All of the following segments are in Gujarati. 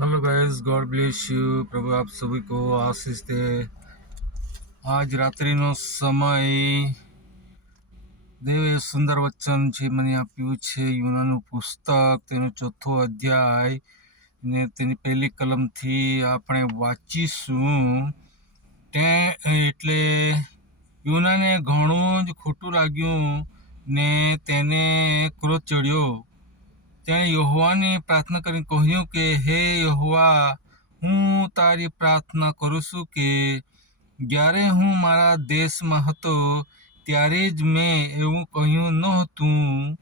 hello guys god bless you प्रभु आप सभी को आशीष दे આજ રાત્રિનો સમય દેવે સુંદર વચન છે મને આપ્યું છે યુનાનું પુસ્તક તેનો ચોથો અધ્યાય ને તેની પહેલી કલમથી આપણે વાંચીશું તે એટલે યુનાને ઘણું જ ખોટું લાગ્યું ને તેને ક્રોધ ચડ્યો તેણે યહોવાને પ્રાર્થના કરીને કહ્યું કે, હે યહોવા, હું તારી પ્રાર્થના કરું છું કે જ્યારે હું મારા દેશમાં હતો, ત્યારે જ મેં એવું કહ્યું નહોતું.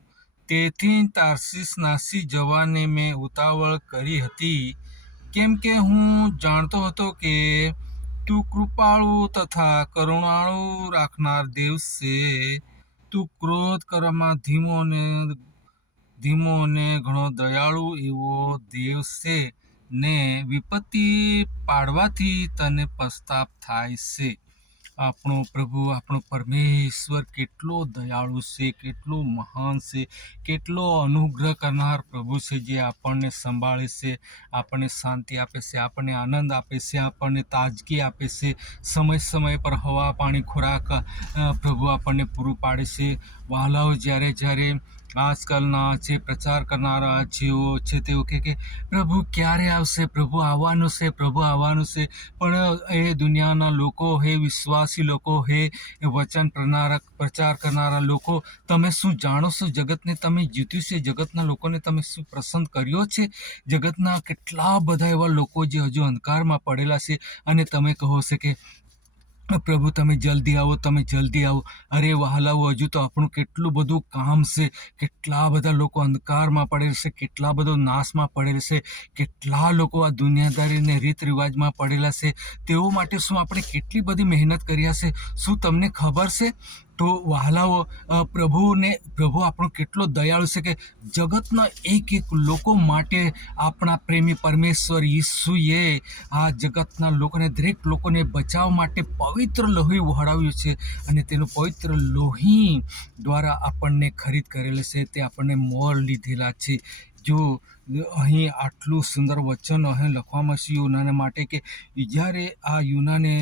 તેથી તારસીસ નાસી જવાને મેં ઉતાવળ કરી હતી. કેમ કે હું જાણતો હતો કે તું કૃપાળુ તથા કરુણાળુ રાખનાર દેવ છે. તું ક્રોધ કરવામાં ધીમો અને ધીમો અને ઘણો દયાળુ એવો દેવ છે ને વિપત્તિ પાડવાથી તને પસ્તાપ થાય છે. આપણો પ્રભુ, આપણો પરમેશ્વર કેટલો દયાળુ છે, કેટલો મહાન છે, કેટલો અનુગ્રહ કરનાર પ્રભુ છે જે આપણને સંભાળે છે, આપણને શાંતિ આપે છે, આપણને આનંદ આપે છે, આપણને તાજગી આપે છે. સમય સમય પર હવા, પાણી, ખોરાક પ્રભુ આપણને પૂરું પાડે છે. વહાલાઓ જ્યારે જ્યારે આજકાલના જે પ્રચાર કરનારા જેઓ છે, તેઓ કહે કે, પ્રભુ, ક્યારે આવશે? પ્રભુ, આવવાનું છે, પ્રભુ, આવવાનું છે. પણ એ દુનિયાના લોકો હે, વિશ્વાસી લોકો હે વચન પ્રનારક, પ્રચાર કરનારા લોકો, તમે શું જાણો છો જગતને? તમે જીત્યું છે? જગતના લોકોને તમે શું પ્રસન્ન કર્યો છે? જગતના કેટલા બધા એવા લોકો જે હજુ અંધકારમાં પડેલા છે અને તમે કહો છો કે પ્રભુ, તમે જલ્દી આવો, તમે જલ્દી આવો. અરે, વહાલાઓ, હજુ તો આપણું કેટલું બધું કામ છે. કેટલા બધા લોકો અંધકારમાં પડેલ છે, કેટલા બધો નાશમાં પડેલ છે, કેટલા લોકો આ દુનિયાદારીને રીત રિવાજમાં પડેલા છે. તેઓ માટે શું આપણે કેટલી બધી મહેનત કરી છે? શું તમને ખબર છે? તો વહાલાઓ પ્રભુને, પ્રભુ આપણો કેટલો દયાળુ છે કે જગતના એક એક લોકો માટે આપણા પ્રેમી પરમેશ્વર ઈસુએ આ જગતના લોકોને, દરેક લોકોને બચાવવા માટે પવિત્ર લોહી વહાડાવ્યું છે અને તેનું પવિત્ર લોહી દ્વારા આપણને ખરીદ કરેલ છે, તે આપણને મોર લીધેલા છે. જો અહીં આટલું સુંદર વચન અહીં લખવામાં છે યુનાને માટે કે જ્યારે આ યુનાને